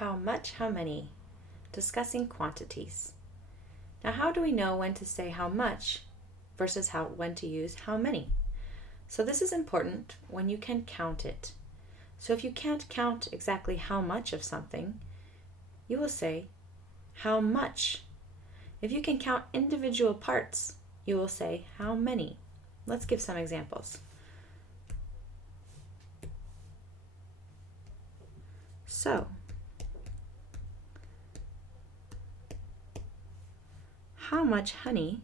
how much, how many, discussing quantities. Now, how do we know when to say how much versus when to use how many? So this is important when you can count it. So if you can't count exactly how much of something, you will say how much. If you can count individual parts, you will say how many. Let's give some examples. So, how much honey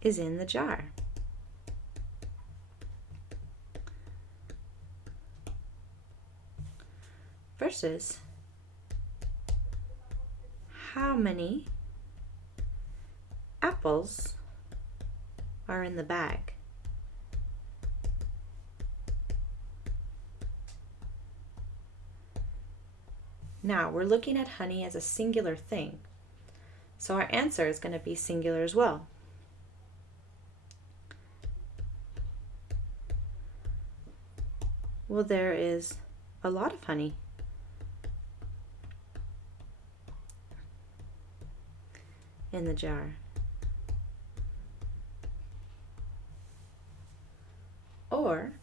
is in the jar? Versus, how many apples are in the bag? Now, we're looking at honey as a singular thing, so our answer is going to be singular as well. Well, there is a lot of honey. In the jar. Or,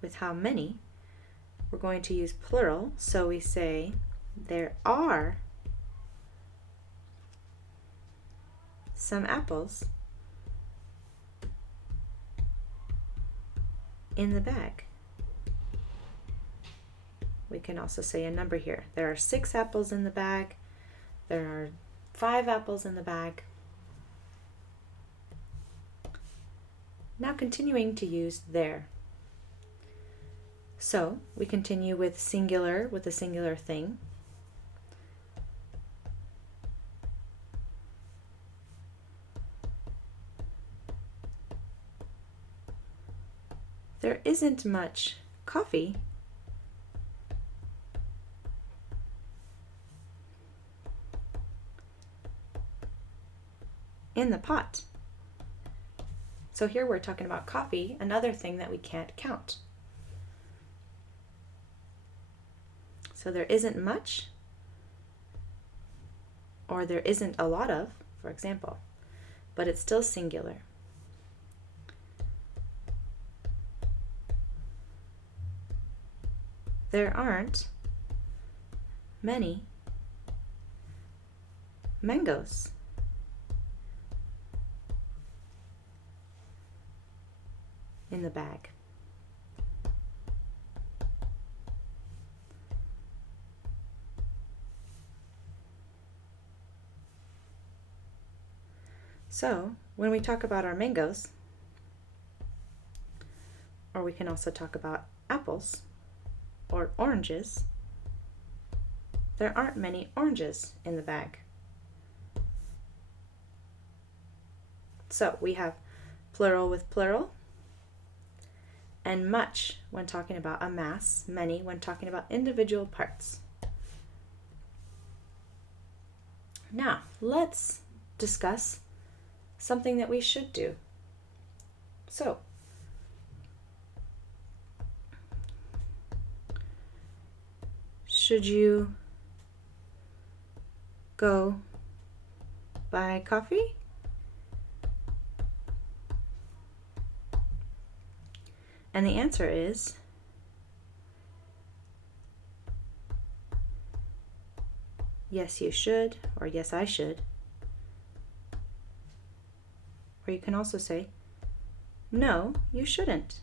with how many, we're going to use plural, so we say there are some apples in the bag. We can also say a number here. There are 6 apples in the bag. There are 5 apples in the bag. Now continuing to use there. So we continue with singular with a singular thing. There isn't much coffee in the pot. So here we're talking about coffee, another thing that we can't count. So there isn't much, or there isn't a lot of, for example, but it's still singular. There aren't many mangoes in the bag. So when we talk about our mangoes, or we can also talk about apples or oranges, there aren't many oranges in the bag. So we have plural with plural, and much when talking about a mass, many when talking about individual parts. Now, let's discuss something that we should do. So, should you go buy coffee? And the answer is yes, you should, or yes, I should. Or you can also say, no, you shouldn't.